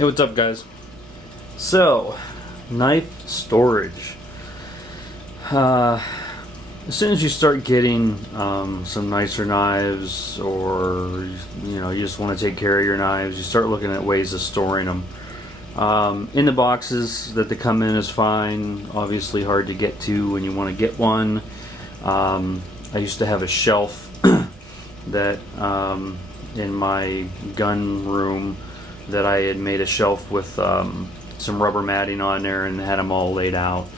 Hey, what's up, guys? So, knife storage. As soon as you start getting some nicer knives, or you just want to take care of your knives, you start looking at ways of storing them. In the boxes that they come in is fine. Obviously, hard to get to when you want to get one. I used to have a shelf that in my gun room that I had made a shelf with some rubber matting on there and had them all laid out.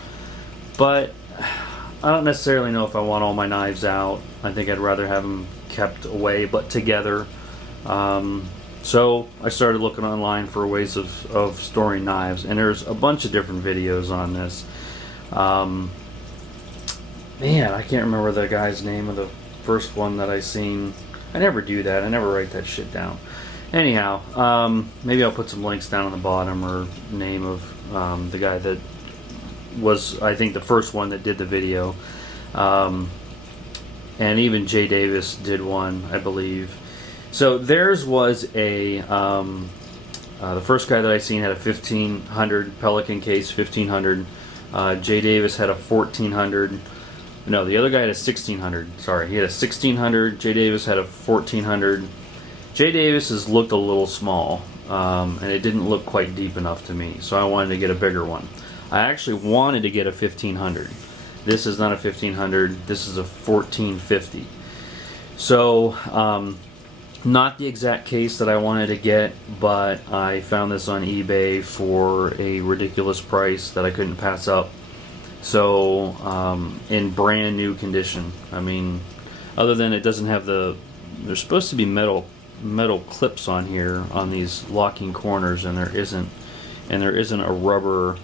But I don't necessarily know if I want all my knives out. I think I'd rather have them kept away but together. So I started looking online for ways of storing knives, and there's a bunch of different videos on this. Man, I can't remember the guy's name of the first one that I seen. I never do that. I never write that shit down. Anyhow, maybe I'll put some links down on the bottom, or name of the guy that was, I think, the first one that did the video. And even Jay Davis did one, I believe. So theirs was a, the first guy that I seen had a 1500 Pelican case, 1500. Jay Davis had a 1400. No, the other guy had a 1600. Sorry, he had a 1600. Jay Davis had a 1400. Jay Davis's looked a little small, and it didn't look quite deep enough to me, so I wanted to get a bigger one. I actually wanted to get a 1500. This is not a 1500, this is a 1450. So, not the exact case that I wanted to get, but I found this on eBay for a ridiculous price that I couldn't pass up. So, in brand new condition. I mean, other than it doesn't have there's supposed to be metal clips on here on these locking corners, and there isn't a rubber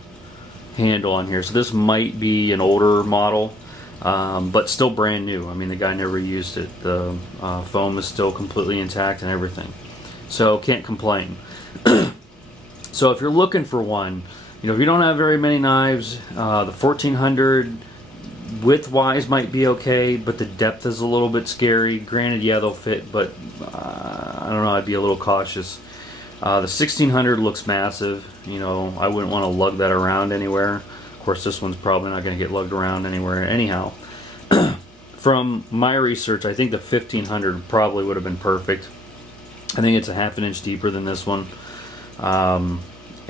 handle on here. So this might be an older model, but still brand new. I mean, the guy never used it. The foam is still completely intact and everything, so can't complain. So if you're looking for one, if you don't have very many knives, the 1400 width-wise might be okay, but the depth is a little bit scary. Granted, yeah, they'll fit, but I don't know, I'd be a little cautious. The 1600 looks massive. I wouldn't want to lug that around anywhere. Of course, this one's probably not going to get lugged around anywhere anyhow. From my research, I think the 1500 probably would have been perfect. I think it's a half an inch deeper than this one.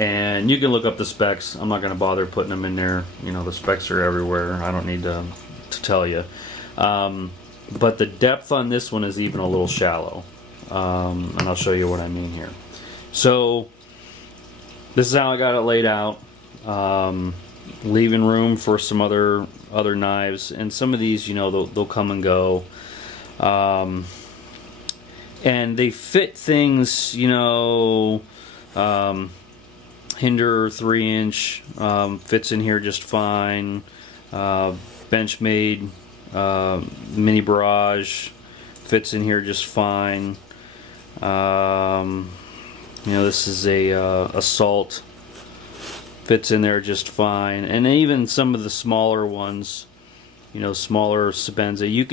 And you can look up the specs. I'm not going to bother putting them in there. The specs are everywhere. I don't need to tell you. But the depth on this one is even a little shallow. And I'll show you what I mean here. So this is how I got it laid out. Leaving room for some other knives. And some of these, they'll come and go. And they fit things, Hinder 3-inch fits in here just fine. Benchmade mini barrage fits in here just fine. This is a assault, fits in there just fine. And even some of the smaller ones, smaller Sabenza, you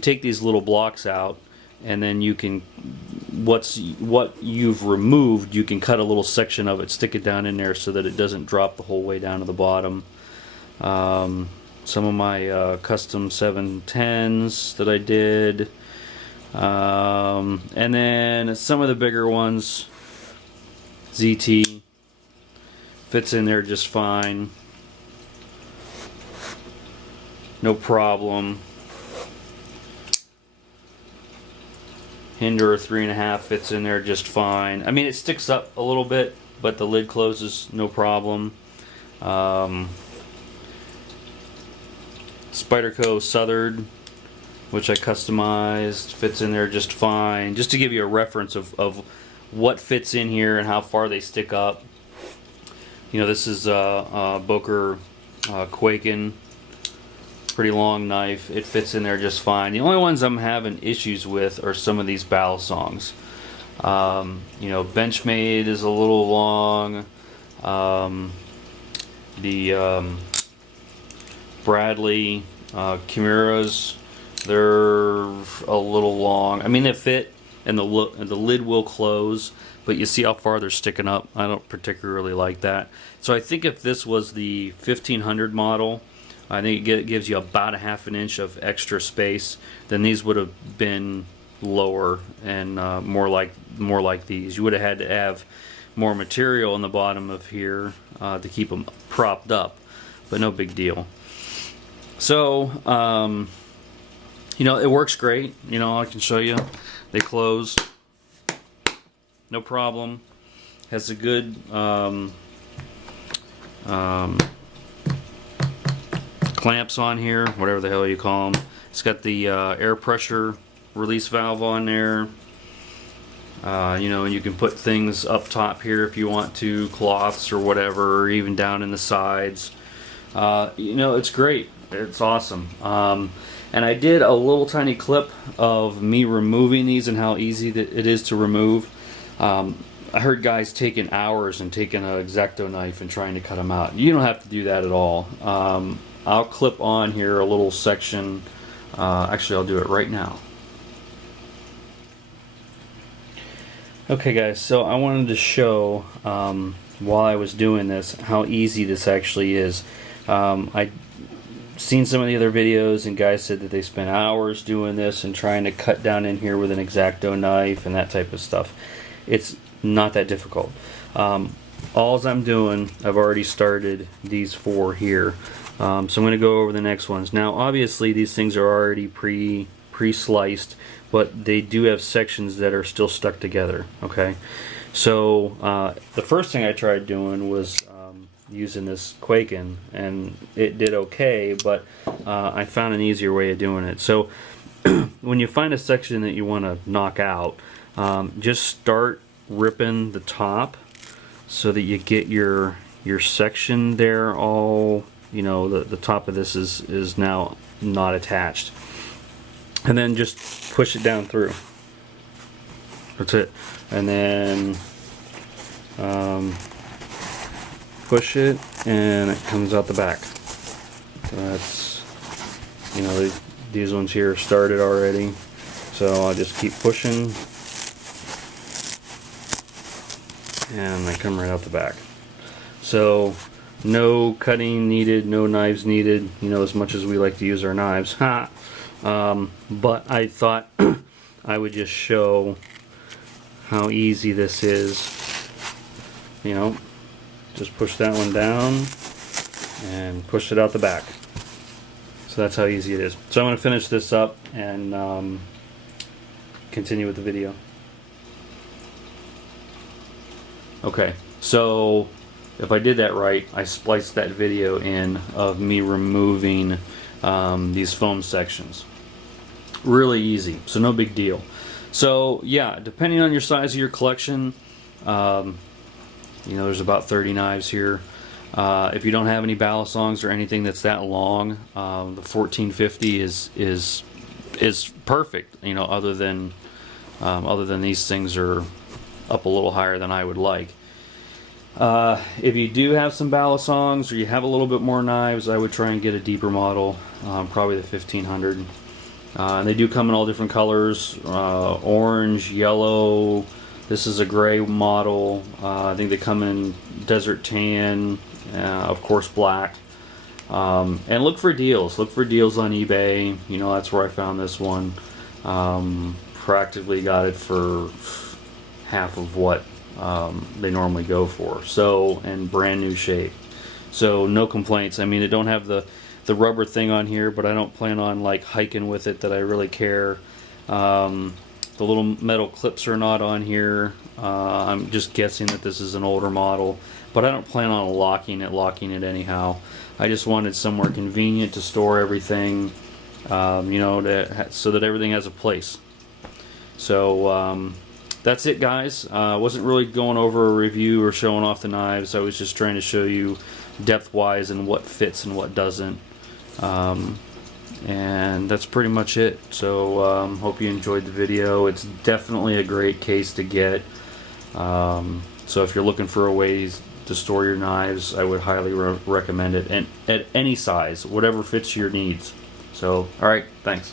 take these little blocks out, and then you can, what you've removed, you can cut a little section of it, stick it down in there so that it doesn't drop the whole way down to the bottom. Some of my custom 710s that I did, and then some of the bigger ones, ZT, fits in there just fine, no problem. Hinder 3.5 fits in there just fine. I mean, it sticks up a little bit, but the lid closes no problem. Spyderco Southern, which I customized, fits in there just fine. Just to give you a reference of what fits in here and how far they stick up. This is Boker Quaken. Pretty long knife. It fits in there just fine. The only ones I'm having issues with are some of these battle songs. Benchmade is a little long. The Bradley Chimeras, they're a little long. I mean, they fit, and the lid will close, but you see how far they're sticking up. I don't particularly like that. So I think if this was the 1500 model, I think it gives you about a ½ an inch of extra space. Then these would have been lower and more like these. You would have had to have more material in the bottom of here to keep them propped up, but no big deal. So you know, it works great. You know, I can show you. They close, no problem. Has a good clamps on here, whatever the hell you call them. It's got the air pressure release valve on there. You know, and you can put things up top here if you want to, cloths or whatever, or even down in the sides. You know, it's great. It's awesome. And I did a little tiny clip of me removing these and how easy it is to remove. I heard guys taking hours and taking an X-Acto knife and trying to cut them out. You don't have to do that at all. I'll clip on here a little section. Actually, I'll do it right now. Okay guys, so I wanted to show while I was doing this how easy this actually is. I seen some of the other videos and guys said that they spent hours doing this and trying to cut down in here with an X-Acto knife and that type of stuff. It's not that difficult. All I'm doing, I've already started these 4 here, so I'm going to go over the next ones. Now obviously these things are already pre-sliced, but they do have sections that are still stuck together. Okay, so the first thing I tried doing was using this Pelican, and it did okay, but I found an easier way of doing it. So when you find a section that you want to knock out, just start ripping the top so that you get your section there all, you know, the top of this is now not attached, and then just push it down through. That's it. And then push it and it comes out the back. So that's, you know, these ones here started already, so I'll just keep pushing and they come right out the back. So no cutting needed, no knives needed, you know, as much as we like to use our knives. But I thought I would just show how easy this is. You know, just push that one down and push it out the back. So that's how easy it is. So I'm going to finish this up and continue with the video. Okay, so if I did that right, I spliced that video in of me removing these foam sections. Really easy, so no big deal. So yeah, depending on your size of your collection, you know, there's about 30 knives here. If you don't have any balisongs or anything that's that long, the 1450 is perfect. You know, other than these things are up a little higher than I would like. If you do have some balisongs or you have a little bit more knives, I would try and get a deeper model, probably the 1500. And they do come in all different colors, orange, yellow. This is a gray model. I think they come in desert tan, of course black. And look for deals. Look for deals on eBay. You know, that's where I found this one. Practically got it for half of what they normally go for. So, and brand new shape. So no complaints. I mean, it don't have the rubber thing on here, but I don't plan on like hiking with it that I really care. The little metal clips are not on here. I'm just guessing that this is an older model, but I don't plan on locking it anyhow. I just wanted somewhere convenient to store everything, you know, so that everything has a place. So that's it, guys. I wasn't really going over a review or showing off the knives. I was just trying to show you depth-wise and what fits and what doesn't. And that's pretty much it. So hope you enjoyed the video. It's definitely a great case to get. So if you're looking for a way to store your knives, I would highly recommend it, and at any size, whatever fits your needs. So alright, thanks.